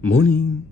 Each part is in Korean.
모닝.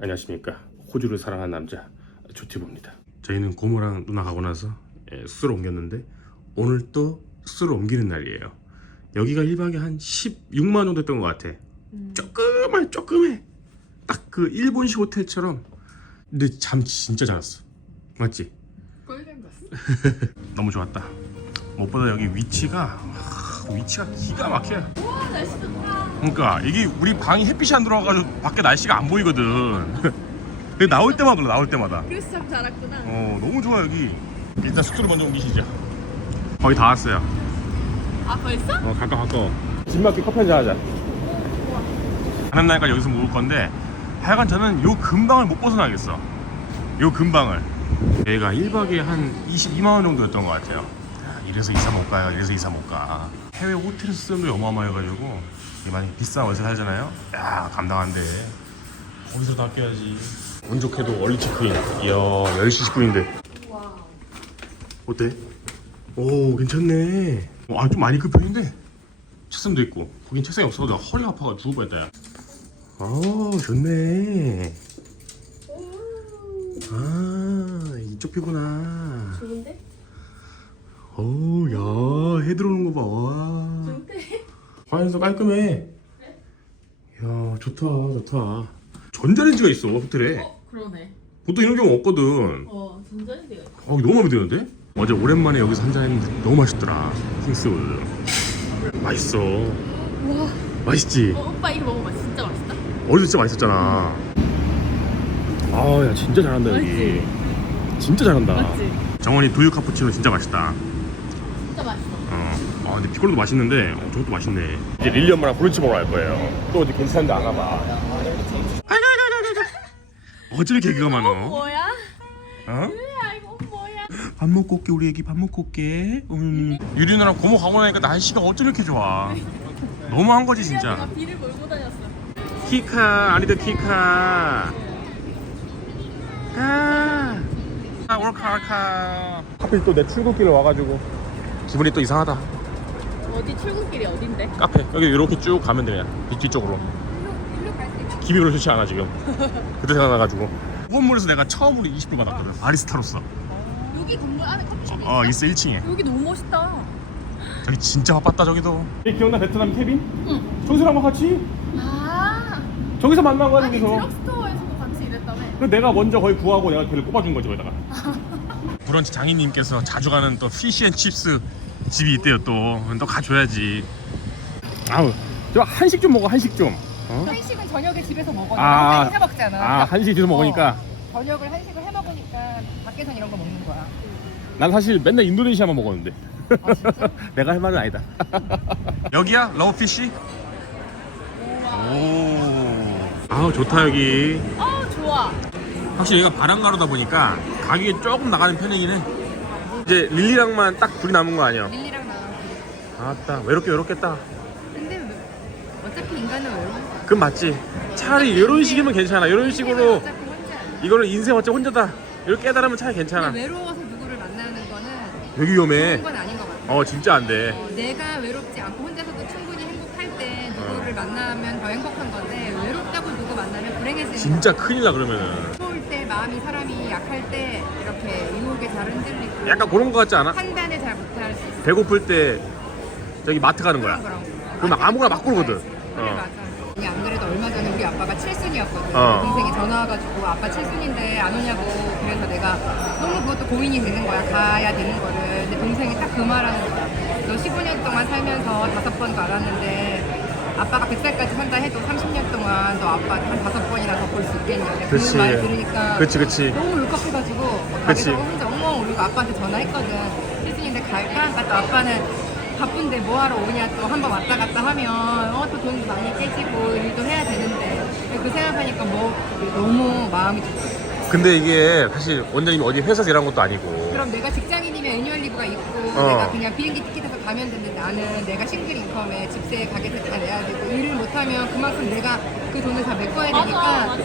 안녕하십니까. 호주를 사랑하는 남자 조티브입니다. 저희는 고모랑 누나 가고 나서 예, 숙소를 옮겼는데 오늘 또 숙소를 옮기는 날이에요. 여기가 1박에 한 16만 원 됐던 것 같아. 조그만 조그매 딱그 일본식 호텔처럼. 근데 잠 진짜 잘 왔어. 맞지? 꿀잼 갔어. 너무 좋았다. 무엇보다 여기 위치가 하, 위치가 기가 막혀 와 날씨 좋다. 그러니까 이게 우리 방이 햇빛이 안 들어와가지고 밖에 날씨가 안 보이거든. 근데 나올 때마다 몰라, 나올 때마다. 그래서 참잘 왔구나. 어 너무 좋아 여기. 일단 숙소를 먼저 옮기시죠. 거의 다 왔어요. 아 벌써? 어 가까 가까워. 집 맞게 커피 한잔 하자. 하는 날까지 여기서 먹을 건데 하여간 저는 요 근방을 못 벗어나겠어. 요 근방을. 얘가 1박에 한 22만 원 정도였던 것 같아요. 야, 이래서 이사 못 가요. 이래서 이사 못 가. 해외 쓰는 게 어마어마해가지고 이게 만약 비싼 월세 살잖아요. 야 감당 안 돼. 거기서 다 껴야지. 운 좋게도 얼리 체크인. 이야 10시 10분인데. 와. 어때? 오 괜찮네. 아 좀 많이 급했는데 책상도 있고 거긴 책상이 없어서 내가 허리가 아파가 죽을 뻔했다. 야. 아 좋네. 아 이쪽 피구나. 좋은데? 오야해 들어오는 거 봐. 와. 화장실 깔끔해. 야 좋다 좋다. 전자레인지가 있어 호텔에. 어 그러네. 보통 이런 경우 없거든. 어 전자레인지가 있어. 어, 너무 마음에 드는데? 어제 오랜만에 여기서 한잔 했는데 너무 맛있더라. 킹스우드. 맛있어. 와. 맛있지? 어 오빠 이거 먹어봐 진짜 맛있다. 어제도 진짜 맛있었잖아. 아, 야, 진짜 잘한다, 여기. 진짜 잘한다. 맞지? 정원이 두유 카푸치노 진짜 맛있다. 아, 근데 피콜로도 맛있는데, 어, 저것도 맛있네. 이제 릴리 엄마랑 브런치 먹으러 갈 거예요. 또 어디 괜찮은데 안. 어찌 이렇게 개그가 많어? 뭐야? 어? 뭐야 이거 뭐야? 밥 먹고 올게 우리 애기 밥 먹고 올게 음. 유리 누나 고모 가고 나니까 날씨가 어쩜 이렇게 좋아 너무한 거지 진짜 비를 몰고 다녔어. 키카 아니들 키카 카 아, 올카카 하필 또 내 출근길에 와가지고 기분이 또 이상하다 어디 출근길이 어딘데? 카페 여기 이렇게 쭉 가면 돼 그냥 뒤- 뒤쪽으로 일로 갈수 있겠다. 기분이 별로 좋지 않아 지금 그때 생각나가지고 후원물에서 내가 처음으로 20불 받았거든 바리스타로서 여기 건물 안에 커피숍이 있어? 어 있어 1층에 여기 너무 멋있다. 저기 진짜 바빴다 저기도 기억나 베트남 케빈? 응. 정수랑과 같이 아. 저기서 만난 거야 아니 저기서 드럭스토어에서도 같이 일했다며. 그래서 내가 먼저 거기 구하고 내가 걔를 꼽아준 거지 거기다가 브런치 장인님께서 자주 가는 또 피시앤칩스 집이 있대요 또또 가줘야지 아우 저 한식 좀 먹어 한식 좀 어? 한식은 저녁에 집에서 먹어. 아. 항상 해 먹잖아. 아 한식 뒤서 먹으니까 저녁을 한식을 해 먹으니까 밖에선 이런 거 먹는 거야. 난 사실 맨날 인도네시아만 먹었는데 아 진짜? 내가 할 말은 아니다 여기야? 러브피쉬? 오 아우 좋다 여기 어 좋아. 확실히 여기가 바람가로다 보니까 가격이 조금 나가는 편이긴 해 이제 릴리랑만 딱 둘이 남은 거 아니야. 아따 외롭게 외롭겠다 근데 왜- 어차피 인간은 외로운 거야. 그건 맞지 차라리 이런 식이면 괜찮아 이런 식으로 어차피 혼자. 이거는 인생 어째 혼자다 이렇게 깨달으면 차라리 괜찮아 외로워서 누구를 만나는 거는 여기 위험해 좋은 건 아닌 것 같아. 어 진짜 안돼 어, 내가 외롭지 않고 혼자서도 충분히 행복할 때 누구를 만나면 더 행복한 건데 외롭다고 누구 만나면 불행해지는 진짜. 큰일 나 그러면은 무서울 때 마음이 사람이 약할 때 이렇게 유혹에 잘 흔들리고 약간 그런 거 같지 않아? 판단을 잘 못할 수 있어. 배고플 때 저기 마트 가는 거야. 그럼 막 아무거나 막 고르거든. 그래 어. 아니 안 그래도 얼마 전에 우리 아빠가 칠순이었거든. 어. 동생이 전화 와가지고 아빠 칠순인데 안 오냐고. 그래서 내가 너무 그것도 고민이 되는 거야. 가야 되는 거를. 근데 동생이 딱 그 말하는 거야. 너 15년 동안 살면서 다섯 번 가봤는데 아빠가 100살까지 산다 해도 30년 동안 너 아빠 한 다섯 번이나 더 볼 수 있겠냐. 내가 그치. 그말 들으니까 그치 그치 너무 울컥해가지고 그치. 가게에서 혼자 엉엉 울고 아빠한테 전화했거든. 칠순인데 갈까? 그러니까 또 아빠는 바쁜데 뭐 하러 오냐 또 한 번 왔다 갔다 하면 어 또돈 많이 깨지고 일도 해야 되는데 그 생각하니까 뭐 너무 마음이 좋다. 근데 이게 사실 원장님이 어디 회사에서 일한 것도 아니고 그럼 내가 직장인이면 애뉴얼리브가 있고 어. 내가 그냥 비행기 티켓에서 가면 되는데 나는 내가 싱글 인컴에 집세 가게세 다 내야 되고 일을 못하면 그만큼 내가 그 돈을 다 메꿔야 되니까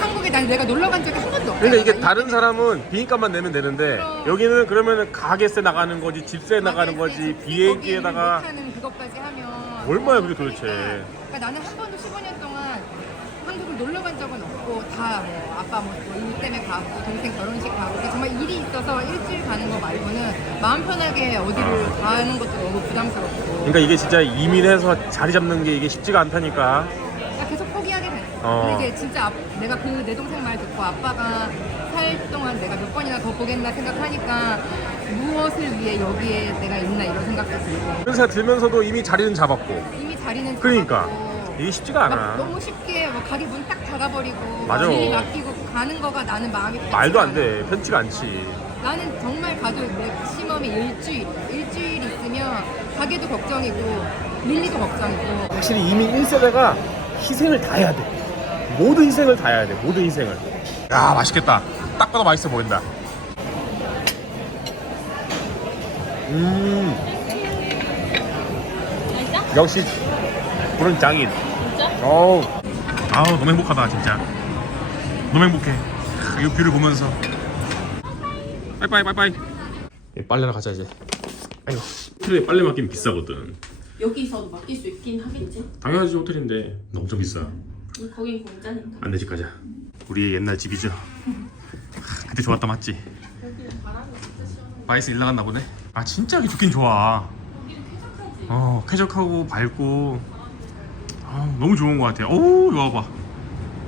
한국에 난 내가 놀러 간 적이 한 번도 없잖아. 그러니까 이게 다른 사람은 비행값만 내면 되는데 그럼. 여기는 그러면은 가게세 나가는 거지 집세 나가는 거지 비행기에다가 못하는 그것까지 하면 얼마야 그게 도대체 그러니까 나는 한 번도 15년 동안 한국을 놀러 간 적은 없고 다 뭐 아빠 뭐일 때문에 가고 동생 결혼식 가고 정말 일이 있어서 일주일 가는 거 말고는 마음 편하게 어디를 가는 것도 너무 부담스럽고 그러니까 이게 진짜 이민해서 자리 잡는 게 이게 쉽지가 않다니까. 그냥 계속 포기하게 됐 어. 어. 근데 이제 진짜 앞- 내가 그 내 동생 말 듣고 아빠가 살 동안 내가 몇 번이나 더 보겠나 생각하니까 무엇을 위해 여기에 내가 있나 이런 생각도 들고 생각 들면서도 이미 자리는 잡았고. 이미 자리는 그러니까. 잡았고 이게 쉽지가 막 않아. 너무 쉽게 뭐 가게 문 딱 닫아버리고 맞아. 일이 맡기고 가는 거가 나는 마음이 편치가 말도 안 않아. 돼. 편치가 않지. 나는 정말 가도 맥시멈이 일주일 일주일 있으면 가게도 걱정이고 릴리도 걱정이고 확실히 이민 1세대가 희생을 다 해야 돼. 모든 희생을 다 해야 돼. 모든 희생을. 야 맛있겠다. 딱 봐도 맛있어 보인다. 음. 역시 불은. 진짜? 어우. 아우 너무 행복하다 진짜. 너무 행복해. 이 뷰를 보면서. 빠이빠이 빠이빠이. 빨래나 가자 이제. 아이고. 호텔에 빨래 맡기면 비싸거든. 여기서도 맡길 수 있긴 하겠지. 당연하지 호텔인데 너무 좀 비싸. 거긴 공짜니까. 안내 집 가자. 우리의 옛날 집이죠. 하, 그때 좋았다 맞지? 여기는 바람이 진짜 시원하고. 바이스 일 나갔나 보네. 아 진짜 좋긴 좋아. 여기는 쾌적하지. 어 쾌적하고 밝고 아, 너무 좋은 것 같아. 오 이거 봐봐.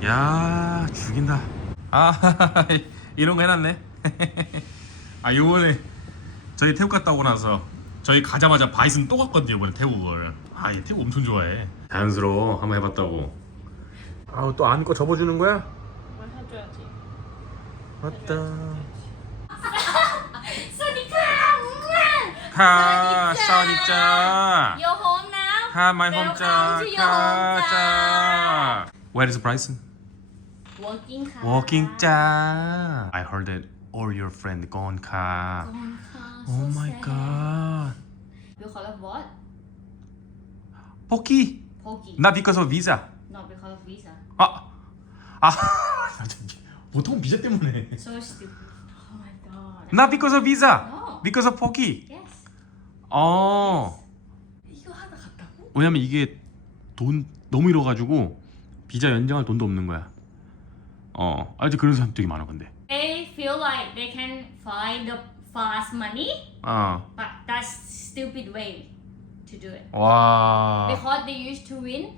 야 죽인다. 아 이런 거 해놨네. 아 요번에 저희 태국 갔다 오고 나서 저희 가자마자 바이슨 또 갔거든요 이번에 태국을. 아얘 태국 엄청 좋아해. 자연스러워 한번 해봤다고. 아우 또 안고 접어주는 거야? 뭘 해줘야지. 왔다. 소니카 우만. 가 써니짜. Your home now. 가 my home 짜. Welcome to your home 짜. 짜. Where is Bryson? Walking car. Walking 짜. I heard that all your friend gone car. Gone car. Oh so my sad. god. You call it what? 포키. 포기. Not because of visa. Not because of visa. 아. 아. 보통 비자 때문에. So stupid. Oh my god. Not because of visa. No. Because of 포키. Yes. 어. 이거 하나 갔다고? 왜냐면 이게 돈 너무 잃어가지고 비자 연장할 돈도 없는 거야. 어, 아직 그런 사람 되게 많아 근데. They feel like they can find the fast money, 어, but that's stupid way to do it. 와, Because they used to win,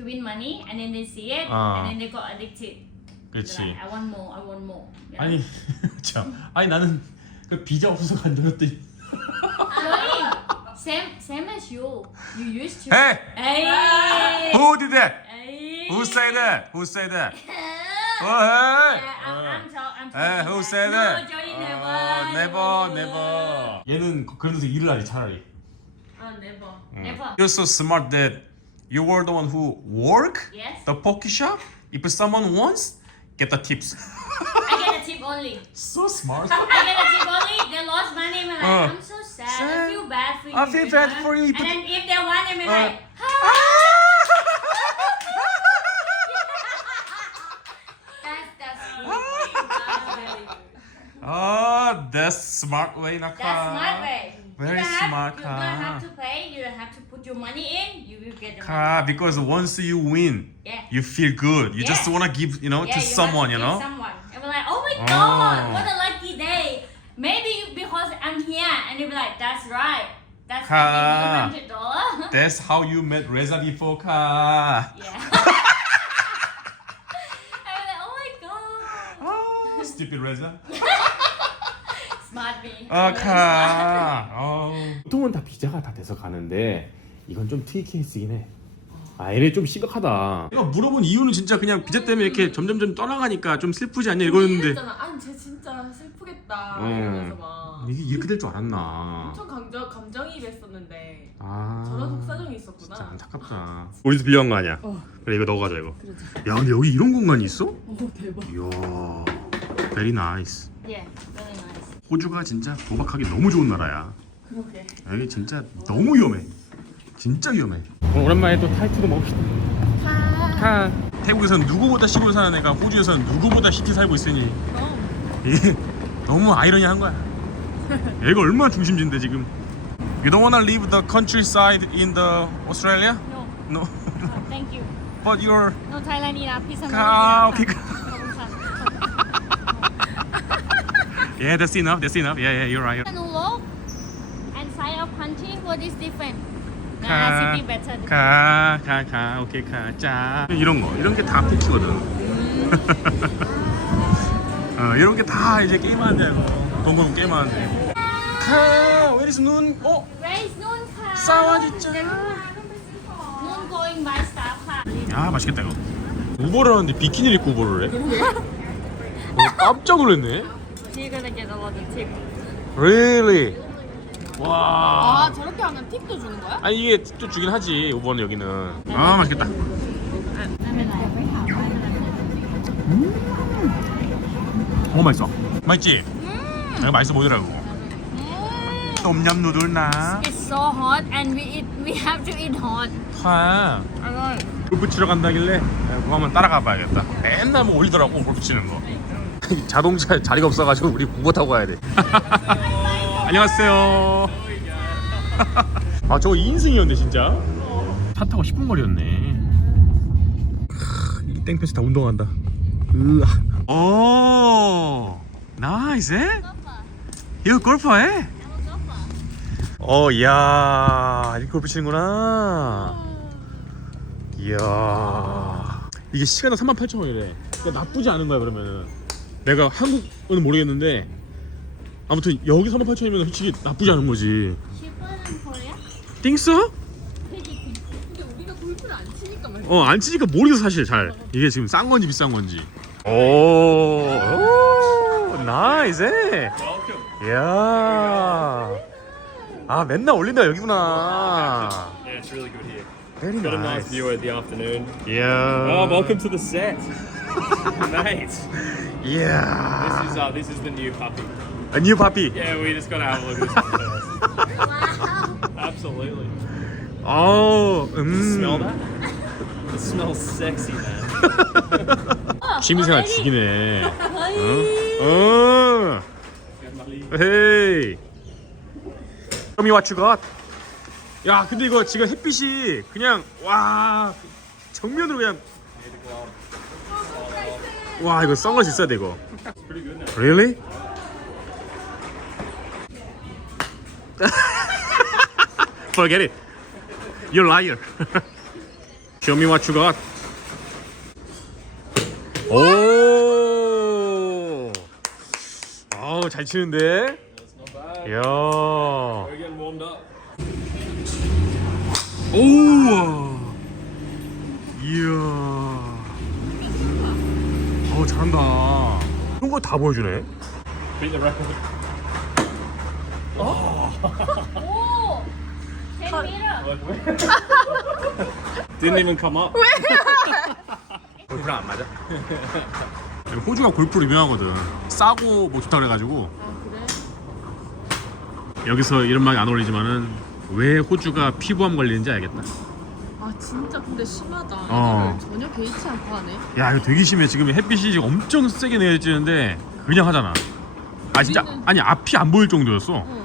to win money, and then they see it, Ah. and then they got addicted. 그렇지. like, I want more, I want more. You know? 아니, 참, 아니 나는 그 비자 없어서 간 적이 Joey, same, same as you. You used to. Hey, Hey. who did that? Hey. Who said that? Who said that? Oh, Yeah, hey. I'm, I'm, talk, I'm Hey, talking who that. said no, that? Joey, 어, never. never, never. 얘는 그런 데서 일을 하지 차라리. Oh, never. Never. You're so smart that you were the one who work Yes. the poke shop. If someone wants, get the tips. I get a tip only. so smart. I get a tip only. They lost money. I'm like, Uh, I'm so sad. sad. I feel bad for you. I feel you bad know? for you, And but- then if they want, I'm Uh, like, that's that's good. That's very good. Oh, that's smart way, Naka. That's smart way. Very you don't have, smart, You don't have to pay. You don't have to put your money in. You will get the Ka, money. because once you win, Yeah. you feel good. You just Yeah. wanna give, you know, Yeah, to you have someone, to you give know. Someone. And we're like, oh my Oh. god, what a lucky day. Maybe you, because I'm here, and you'll be like, that's right. That's. Hundred dollar. That's how you met Reza before, Ka. Yeah. I was like, oh my god. Oh, stupid Reza. Me. 아. 카. 어. 보통은 다 비자가 다 돼서 가는데 이건 좀 특이 케이스긴 해. 아, 얘네 좀 심각하다. 내가 물어본 이유는 진짜 그냥 비자 때문에 이렇게 점점점 떠나가니까 좀 슬프지 않냐 이거였는데 이랬잖아. 아니 쟤 진짜 슬프겠다 어. 이러면서 막 이게 이렇게 될 줄 알았나. 엄청 감정 감정이입했었는데 아. 저런 속사정이 있었구나. 진짜 안타깝다. 우리도 빌려간 거 아니야? 그래 이거 넣어 가자 이거. 야 근데 여기 이런 공간이 있어? 어 대박. 이야. 베리 나이스. Nice. 호주가 진짜 도박하기 너무 좋은 나라야. 그러게. 여기 진짜 너무 위험해. 진짜 위험해. 오랜만에 또 타이트도 먹읍시다. 타. 태국에선 누구보다 시골 사는 애가 호주에선 누구보다 시티 살고 있으니 이게 너무 아이러니한 거야. 얘가 얼마나 중심지인데 지금. You don't wanna leave the countryside in the Australia? No, No. uh, thank you. but you're No Thailand enough. 카 오케이 yeah that's enough that's enough yeah yeah you're right And walk and side of hunting. What is different? 카, Nah, city better. 가, 가, 가, 오케이, 가, 짜. 이런 거, 이런 게 다 패키거든. 어, 이런 게 다 이제 게임하는데, 돈 벌면 게임하는데. 카, where is 눈? 어? Where is Noon? Ka? 사와디짱. Noon going by staff. Ka. 야, 맛있겠다, 이거. 우버를 하는데 비키니를 입고 우버를 해? 어, 깜짝 놀랐네. You're gonna get a lot of tip. Really? 와. 아 저렇게 하면 팁도 주는 거야? 아니 이게 또 주긴 하지 우버는 여기는. 아 맛있겠다. 어 맛있어. 맛있지? 이거 맛있어 보이더라고. 똠얌 누들 나. It's so hot and we eat. We have to eat hot. 파. 골프 치러 간다길래 그거 한번 따라가 봐야겠다. 맨날 뭐 올리더라고 골프 치는 거. 자동차에 자리가 없어가지고 우리 구보 타고 가야 돼. 안녕하세요. 아 저거 2인승이었네 진짜. 차 타고 10분 거리였네. 이 땡볕이 다 운동한다. 으아. 오, 나이스. 이거 골퍼해? 어, 이야, 이렇게 골프 치는구나. 이야, 이게 시간당 38,000원이래. 그러니까 나쁘지 않은 거야 그러면은. 내가 한국은 모르겠는데 아무튼 여기 38,000원이면 솔직히 나쁘지 않은 거지. 띵스? 근데 우리가 골프를 안 치니까 말이야 어, 안 치니까 모르겠어 사실 잘. 이게 지금 싼 건지 비싼 건지. 오, 오 나이스. 이야. 아, 맨날 올린다 여기구나. Yeah, it's really good here. Very Got a nice nice. view at the afternoon. 이야. Oh, welcome to the set, mate. This 이야. is uh, this is the new puppy. A new puppy. Yeah, we just gotta have a look at this first. Absolutely. 어, 음. Smell that? It smells sexy, man. 취미생활 죽이네. 어? 어. 헤이. Tell me what you got. 야, 근데 이거 지금 햇빛이 그냥 와 정면으로 그냥. 와, 이거 선글라스 있어야 돼 이거. Really? Forget it. You're liar. Show me what you got. 오. 아우 잘 치는데. 이야. 오. 이야. 어 잘한다. 이런 거 다 보여주네. Beat the record. Oh, 10 meter. Didn't even come up. 골프랑 안 맞아? 호주가 골프로 유명하거든. 싸고 뭐 좋다 그래가지고. 여기서 이런 말이 안 어울리지만은 왜 호주가 피부암 걸리는지 알겠다. 아 진짜 근데 심하다. 어. 이거를 전혀 개의치 않고 하네. 야 이거 되게 심해. 지금 햇빛이 지금 엄청 세게 내리쬐는데 그냥 하잖아. 아 진짜. 우리는- 아니 앞이 안 보일 정도였어. 응.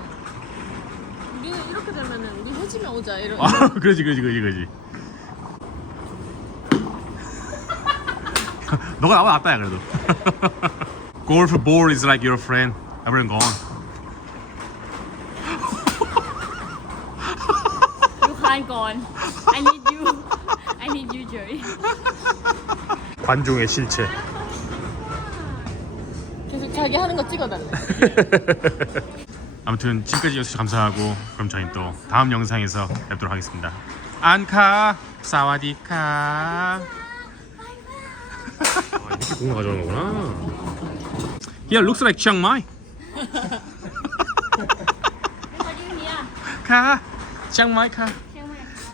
우리는 이렇게 되면은 우리 해지면 오자 이러 아 그러지 그러지 그러지 그러지. 너가 나보다 낫다 야 그래도. Golf ball is like your friend. Everyone gone. You go on. I need you. I need you, Joey. 관종의 실체. 계속 자기 하는 거 찍어달래. 아무튼 지금까지 여러분 감사하고 그럼 저희는 또 다음 영상에서 뵙도록 하겠습니다. 안카! 사와디카! 아, 이렇게 공을 가져오는 거구나. Yeah, looks like Chiang Mai. 치앙마이 카